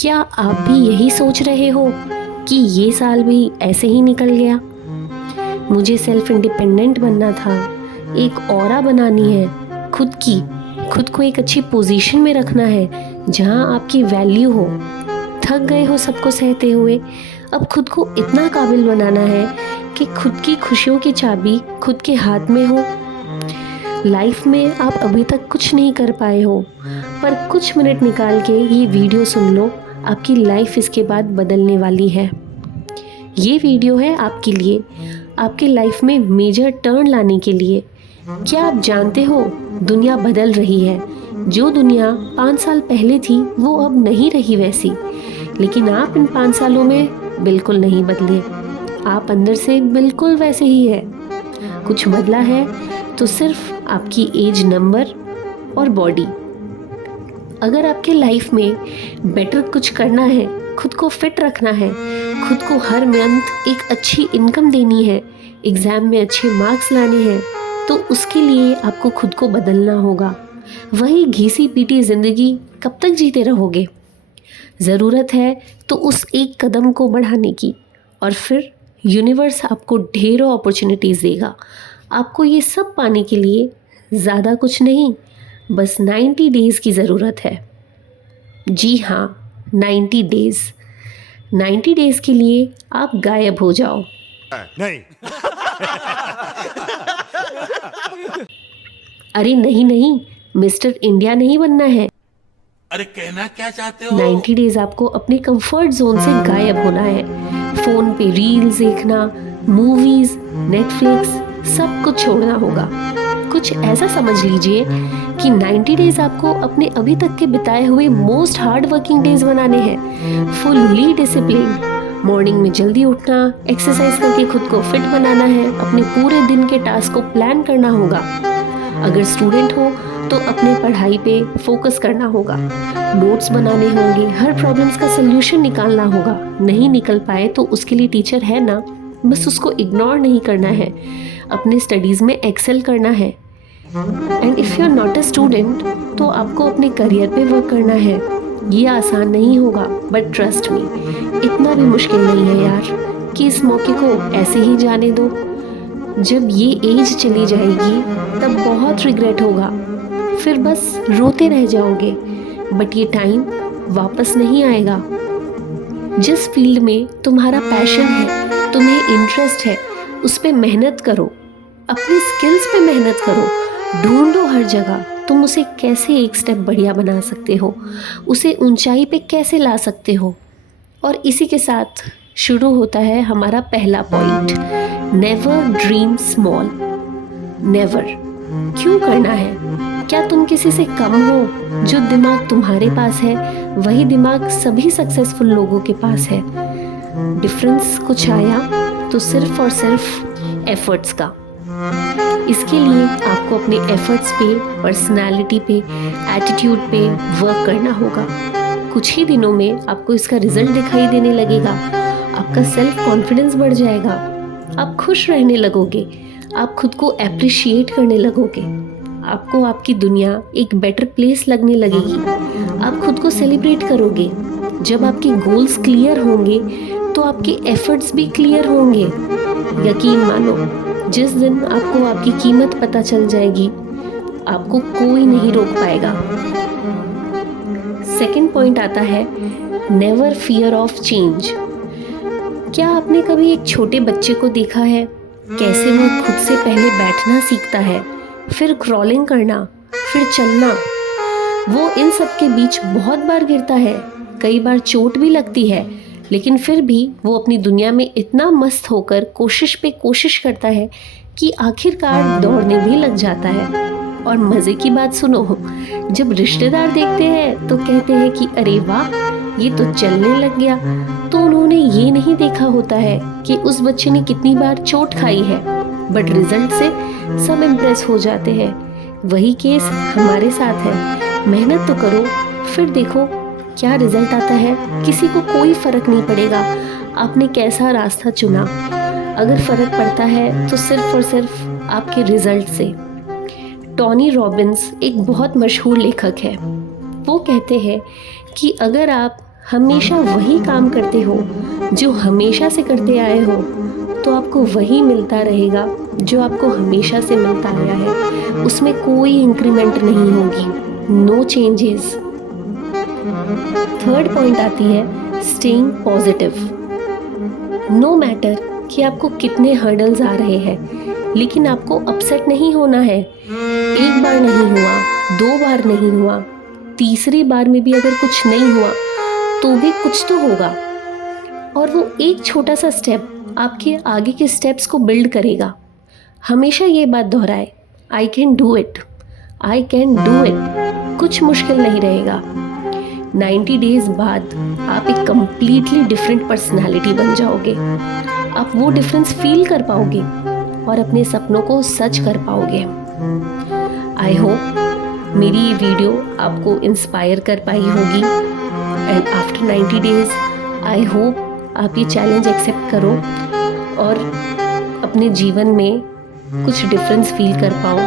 क्या आप भी यही सोच रहे हो कि ये साल भी ऐसे ही निकल गया? मुझे सेल्फ इंडिपेंडेंट बनना था, एक ऑरा बनानी है, खुद को एक अच्छी पोजीशन में रखना है जहां आपकी वैल्यू हो। थक गए हो सबको सहते हुए, अब खुद को इतना काबिल बनाना है कि खुद की खुशियों की चाबी खुद के हाथ में हो। लाइफ में आप अभी तक कुछ नहीं कर पाए हो, पर कुछ मिनट निकाल के ये वीडियो सुन लो, आपकी लाइफ इसके बाद बदलने वाली है। ये वीडियो है आपके लिए, आपके लाइफ में मेजर टर्न लाने के लिए। क्या आप जानते हो, दुनिया बदल रही है। जो दुनिया 5 साल पहले थी वो अब नहीं रही वैसी, लेकिन आप इन 5 सालों में बिल्कुल नहीं बदले। आप अंदर से बिल्कुल वैसे ही है। कुछ बदला है तो सिर्फ आपकी एज नंबर और बॉडी। अगर आपके लाइफ में बेटर कुछ करना है, खुद को फिट रखना है, खुद को हर मंथ एक अच्छी इनकम देनी है, एग्ज़ाम में अच्छे मार्क्स लाने हैं, तो उसके लिए आपको खुद को बदलना होगा। वही घिसी पीटी ज़िंदगी कब तक जीते रहोगे? ज़रूरत है तो उस एक कदम को बढ़ाने की, और फिर यूनिवर्स आपको ढेरों अपॉर्चुनिटीज़ देगा। आपको ये सब पाने के लिए ज़्यादा कुछ नहीं, बस 90 डेज़ की ज़रूरत है। जी हाँ, 90 डेज़। 90 डेज़ के लिए आप गायब हो जाओ। नहीं। अरे नहीं, मिस्टर इंडिया नहीं बनना है। अरे कहना क्या चाहते हो? 90 डेज़ आपको अपने कंफर्ट जोन से गायब होना है। फ़ोन पे रील्स देखना, मूवीज़, नेटफ्लिक्स, सब कुछ छोड़ना होगा। कुछ ऐसा समझ लीजिए कि 90 डेज़ आपको अपने अभी तक के बिताए हुए मोस्ट हार्ड वर्किंग डेज़ बनाने हैं। फुल्ली डिसिप्लिन, मॉर्निंग में जल्दी उठना, एक्सरसाइज करके खुद को फिट बनाना है, अपने पूरे दिन के टास्क को प्लान करना होगा। अगर स्टूडेंट हो तो अपने पढ़ाई पे फोकस करना होगा, नोट्स बनाने होंगे, हर प्रॉब्लम्स का सल्यूशन निकालना होगा। नहीं निकल पाए तो उसके लिए टीचर है ना, बस उसको इग्नोर नहीं करना है, अपने स्टडीज़ में एक्सेल करना है। And if you are not a student तो आपको अपने करियर पे वर्क करना है। ये आसान नहीं होगा, बट ट्रस्ट मी, इतना भी मुश्किल नहीं है यार कि इस मौके को ऐसे ही जाने दो। जब ये एज चली जाएगी तब बहुत रिग्रेट होगा, फिर बस रोते रह जाओगे, बट ये टाइम वापस नहीं आएगा। जिस फील्ड में तुम्हारा पैशन है, तुम्हें इंटरेस्ट है, उस पे मेहनत करो, अपनी स्किल्स पे मेहनत करो, ढूंढो हर जगह तुम उसे कैसे एक स्टेप बढ़िया बना सकते हो, उसे ऊंचाई पे कैसे ला सकते हो। और इसी के साथ शुरू होता है हमारा पहला point, never dream small. Never. क्यों करना है? क्या तुम किसी से कम हो? जो दिमाग तुम्हारे पास है वही दिमाग सभी सक्सेसफुल लोगों के पास है। डिफरेंस कुछ आया तो सिर्फ और सिर्फ एफर्ट्स का। इसके लिए आपको अपने एफर्ट्स पे, पर्सनालिटी पे, एटीट्यूड पे वर्क करना होगा। कुछ ही दिनों में आपको इसका रिजल्ट दिखाई देने लगेगा। आपका सेल्फ कॉन्फिडेंस बढ़ जाएगा, आप खुश रहने लगोगे, आप खुद को एप्रिशिएट करने लगोगे, आपको आपकी दुनिया एक बेटर प्लेस लगने लगेगी, आप खुद को सेलिब्रेट करोगे। जब आपके गोल्स क्लियर होंगे तो आपके एफर्ट्स भी क्लियर होंगे। यकीन मानो, जिस दिन आपको आपकी कीमत पता चल जाएगी, आपको कोई नहीं रोक पाएगा। सेकंड पॉइंट आता है, नेवर फियर ऑफ चेंज। क्या आपने कभी एक छोटे बच्चे को देखा है, कैसे वह खुद से पहले बैठना सीखता है, फिर क्रॉलिंग करना, फिर चलना। वो इन सब के बीच बहुत बार गिरता है, कई बार चोट भी लगती है, लेकिन फिर भी वो अपनी दुनिया में इतना मस्त होकर कोशिश पे कोशिश करता है कि आखिरकार दौड़ने भी लग जाता है। और मज़े की बात सुनो, जब रिश्तेदार देखते हैं तो कहते हैं कि अरे वाह, ये तो चलने लग गया। तो उन्होंने ये नहीं देखा होता है कि उस बच्चे ने कितनी बार चोट खाई है, बट रिजल्ट से सब इम्प्रेस हो जाते हैं। वही केस हमारे साथ है। मेहनत तो करो, फिर देखो क्या रिजल्ट आता है। किसी को कोई फ़र्क नहीं पड़ेगा आपने कैसा रास्ता चुना। अगर फ़र्क पड़ता है तो सिर्फ और सिर्फ आपके रिजल्ट से। टोनी रॉबिन्स एक बहुत मशहूर लेखक है। वो कहते हैं कि अगर आप हमेशा वही काम करते हो जो हमेशा से करते आए हो, तो आपको वही मिलता रहेगा जो आपको हमेशा से मिलता आया है। उसमें कोई इंक्रीमेंट नहीं होगी, नो चेंजेस। थर्ड पॉइंट आती है स्टेइंग पॉजिटिव। नो मैटर कि आपको कितने हर्डल्स आ रहे हैं, लेकिन आपको अपसेट नहीं होना है। एक बार नहीं हुआ, 2 बार नहीं हुआ, तीसरी बार में भी अगर कुछ नहीं हुआ तो भी कुछ तो होगा, और वो एक छोटा सा स्टेप आपके आगे के स्टेप्स को बिल्ड करेगा। हमेशा ये बात दोहराए, I can do it, I can do it. कुछ मुश्किल नहीं रहेगा। 90 डेज बाद आप एक कंप्लीटली डिफरेंट पर्सनालिटी बन जाओगे। आप वो डिफरेंस फील कर पाओगे और अपने सपनों को सच कर पाओगे। आई होप मेरी ये वीडियो आपको इंस्पायर कर पाई होगी, and after 90 days I hope आप ये चैलेंज एक्सेप्ट करो और अपने जीवन में कुछ डिफरेंस फील कर पाओ।